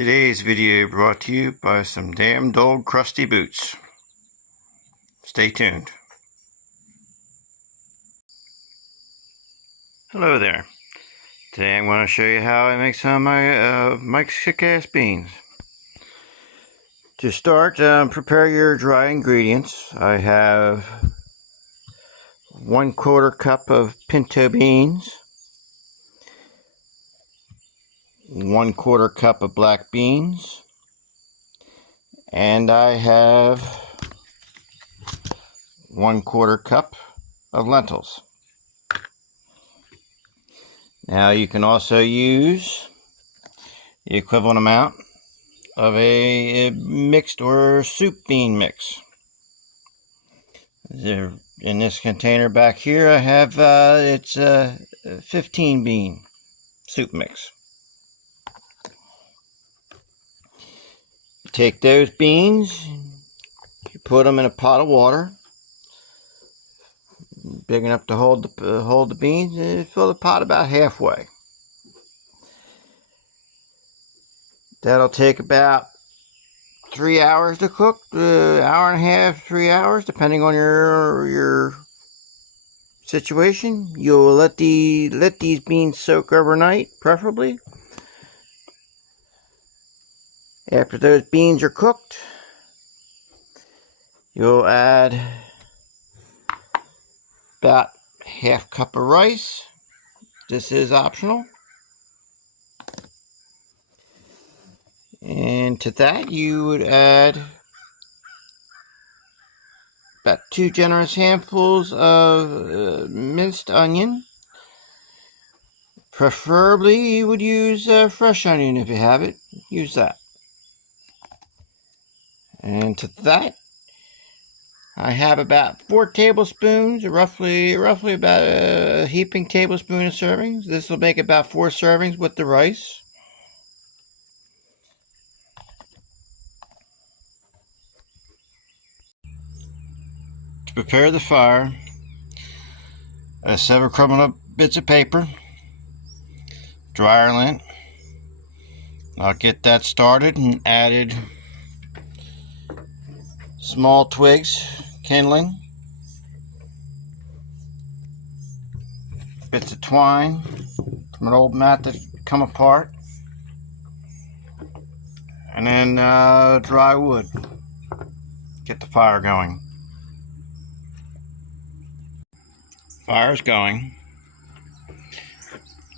Today's video brought to you by some damned old crusty boots. Stay tuned. Hello there. Today I'm going to show you how I make some of my kick-ass beans. To start, prepare your dry ingredients. I have 1/4 cup of pinto beans, 1/4 cup of black beans, and I have 1/4 cup of lentils. Now you can also use the equivalent amount of a mixed or soup bean mix. In this container back here I have it's a 15 bean soup mix. Take those beans, you put them in a pot of water big enough to hold the beans, and fill the pot about halfway. That'll take about 3 hours to cook, hour and a half, 3 hours, depending on your situation. You'll let these beans soak overnight, preferably. After those beans are cooked, you'll add about ½ cup of rice. This is optional. And to that you would add about 2 generous handfuls of minced onion. Preferably you would use fresh onion if you have it. Use that. And to that I have about 4 tablespoons, roughly about a heaping tablespoon of servings. This will make about 4 servings with the rice. To prepare the fire, I have several crumbled up bits of paper, dryer lint. I'll get that started and added small twigs, kindling, bits of twine from an old mat that come apart, and then dry wood. Get the fire going. Fire's going.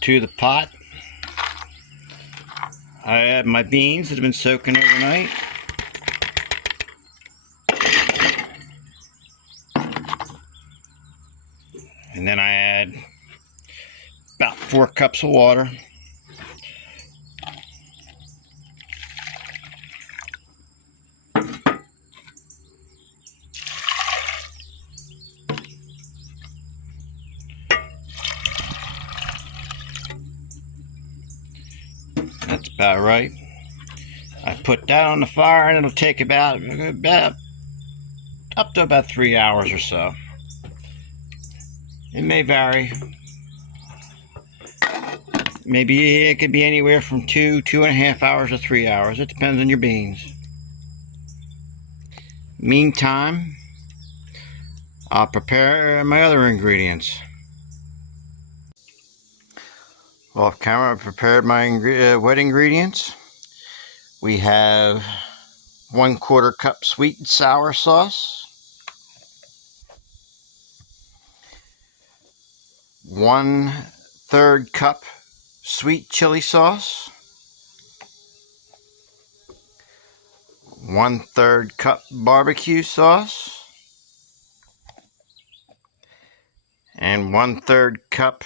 To the pot, I add my beans that have been soaking overnight. And then I add about 4 cups of water. That's about right. I put that on the fire and it'll take about up to about 3 hours or so. It may vary. Maybe it could be anywhere from 2.5 hours to 3 hours. It depends on your beans. Meantime, I'll prepare my other ingredients. Off camera, I prepared my wet ingredients. We have 1/4 cup sweet and sour sauce, 1/3 cup sweet chili sauce, 1/3 cup barbecue sauce, and 1/3 cup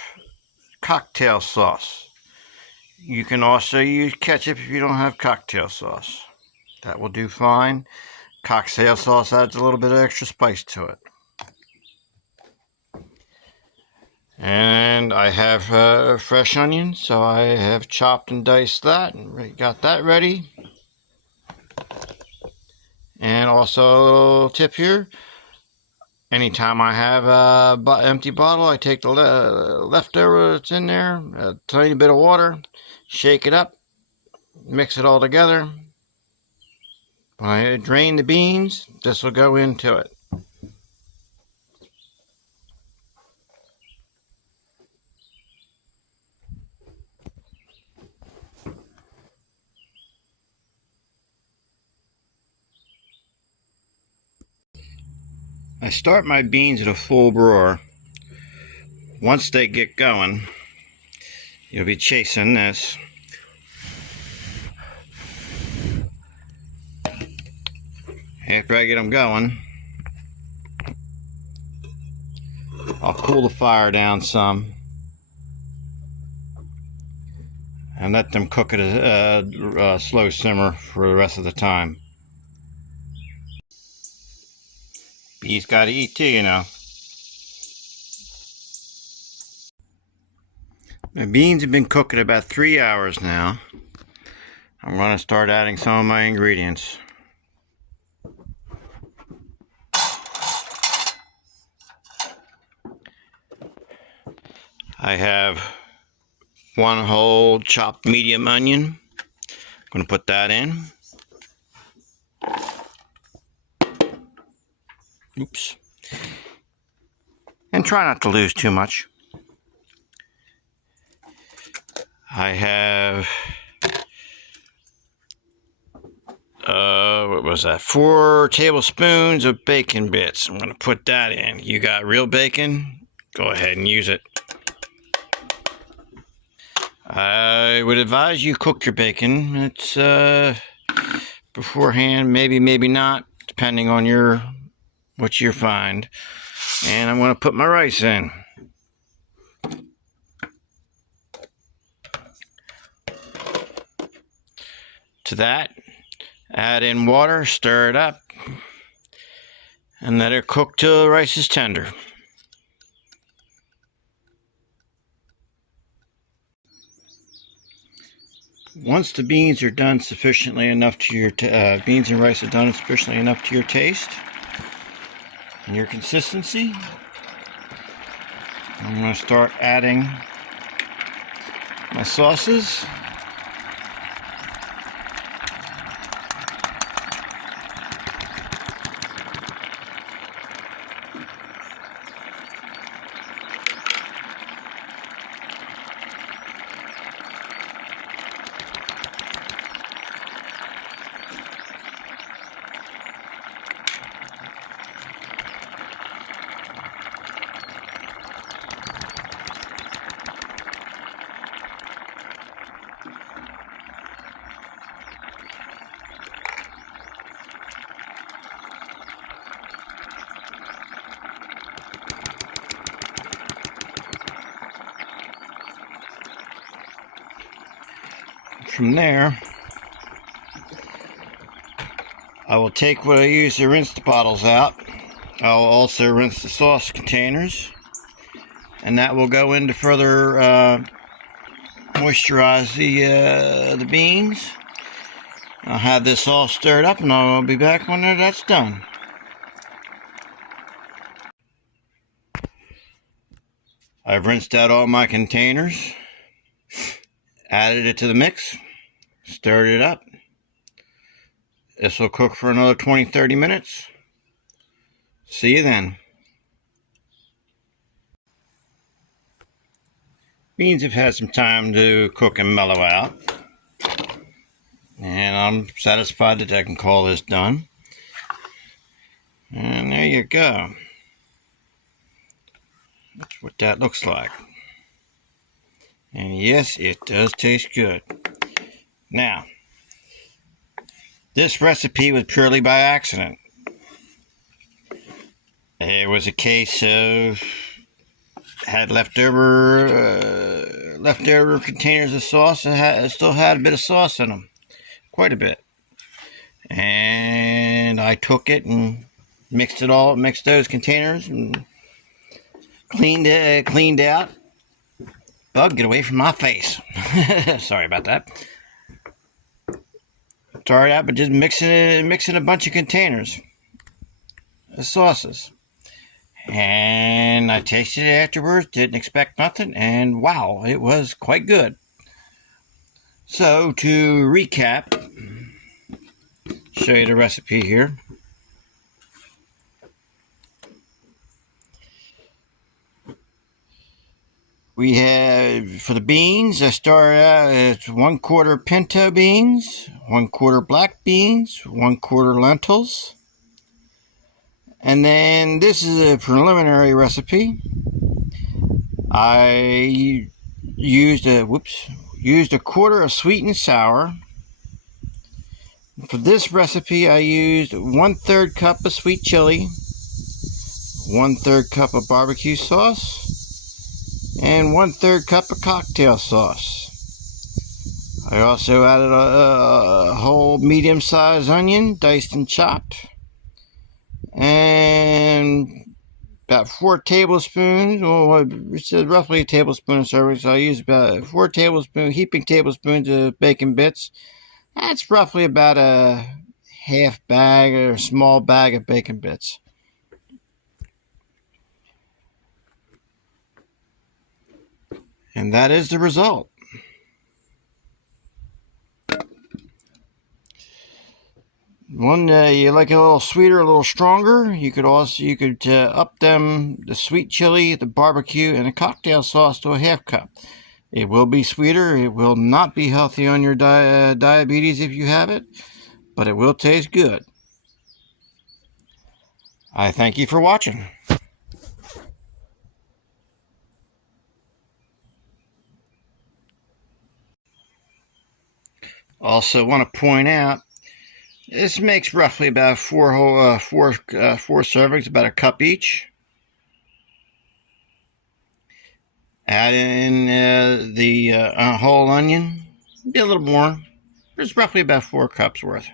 cocktail sauce. You can also use ketchup if you don't have cocktail sauce. That will do fine. Cocktail sauce adds a little bit of extra spice to it. And I have fresh onions, so I have chopped and diced that and got that ready. And also a little tip here, anytime I have a empty bottle, I take the leftover that's in there, a tiny bit of water, shake it up, mix it all together. When I drain the beans, this will go into it. I start my beans at a full broil. Once they get going, you'll be chasing this. After I get them going, I'll cool the fire down some and let them cook at a slow simmer for the rest of the time. Bees gotta eat too, you know. My beans have been cooking about 3 hours now. I'm going to start adding some of my ingredients. I have one whole chopped medium onion. I'm going to put that in. Oops. And try not to lose too much. I have, what was that? 4 tablespoons of bacon bits. I'm going to put that in. You got real bacon? Go ahead and use it. I would advise you cook your bacon. It's beforehand, maybe not, depending on what you find. And I'm going to put my rice in. To that, add in water, stir it up, and let it cook till the rice is tender. Once the beans are done sufficiently enough to your beans and rice are done sufficiently enough to your taste and your consistency, I'm going to start adding my sauces. From there, I will take what I use to rinse the bottles out. I'll also rinse the sauce containers, and that will go in to further moisturize the beans. I'll have this all stirred up, and I'll be back when that's done. I've rinsed out all my containers, added it to the mix, stirred it up. This will cook for another 20-30 minutes. See you then. Beans have had some time to cook and mellow out, and I'm satisfied that I can call this done. And there you go. That's what that looks like. And yes, it does taste good. Now, this recipe was purely by accident. It was a case of had leftover containers of sauce that still had a bit of sauce in them, quite a bit. And I took it and mixed those containers and cleaned out. Bug, get away from my face. Sorry about that. Started out by just mixing a bunch of containers of sauces. And I tasted it afterwards, didn't expect nothing, and wow, it was quite good. So to recap, show you the recipe here. We have, for the beans, I started out at 1/4 pinto beans, 1/4 black beans, 1/4 lentils. And then this is a preliminary recipe. I used a 1/4 of sweet and sour. For this recipe, I used 1/3 cup of sweet chili, 1/3 cup of barbecue sauce, and 1/3 cup of cocktail sauce. I also added a whole medium-sized onion, diced and chopped, and about 4 tablespoons, which is roughly a tablespoon of serving, so I use about 4 heaping tablespoons of bacon bits. That's roughly about a half bag or a small bag of bacon bits. And that is the result. One you like it a little sweeter, a little stronger, you could up the sweet chili, the barbecue, and the cocktail sauce to a half cup. It will be sweeter. It will not be healthy on your diabetes if you have it, but it will taste good. I thank you for watching. Also want to point out, this makes roughly about four servings, about a cup each. Add in the whole onion, be a little more. There's roughly about 4 cups worth.